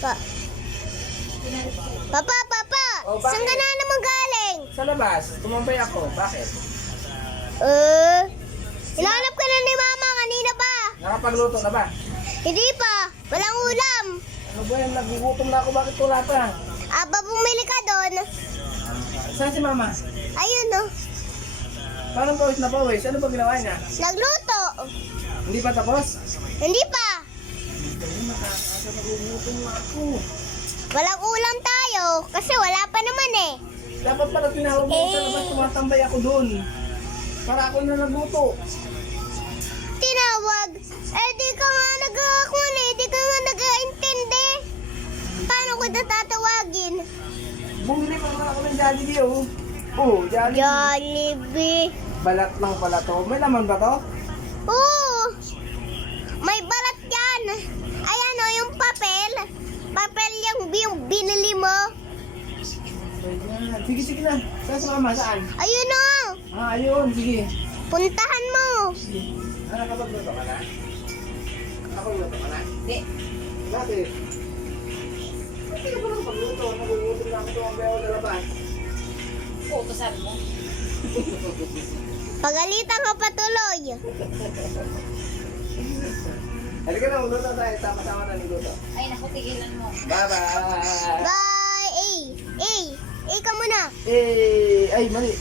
Pa. Papa! Oh, bakit? Saan ka na naman galing? Sa labas, tumambay ako. Bakit? Hinahanap ka na ni Mama kanina pa. Nakapagluto na ba? Hindi pa. Walang ulam. Ano ba yan? Nagugutom na ako. Bakit wala pa? Aba, bumili ka doon. Saan si Mama? Ayun oh. Parang pawis na pawis. Ano ba ginawa niya? Nagluto. Hindi pa tapos? Hindi pa. Nagugutom na ako. Walang ulam tayo. Kasi wala pa naman eh. Dapat pala tinawag mo sa labas. Tumatambay ako doon. Para ako na nagluto. Tinawag. Di ka nga di ka nga nag-aintindi. Paano ko tatawagin? Bumili pa naman ako ng Jollibee, oh. Oh, Jollibee. Jollibee. Balat lang pala to. May laman ba to? Oo. May balat yan. Ayan o, yung papel. Papel yung binili mo. Ayan. Sige na. Saan si Mama? Saan? Ayun o. Ayun. Sige. Puntahan mo. Sige. Nakapagluto ka na? Nakapagluto ka na? Hindi. Bakit? Bakit ka pa lang pagluto? Nagugutom na ako tumambay ako sa labas. Oo, sabi mo. Pagalitan ka patuloy. Halika na, magluto tayo. Sama-sama na nagluto. Ay, naku, tigilan mo. Bye-bye! Bye. Ka muna. Ay, mali.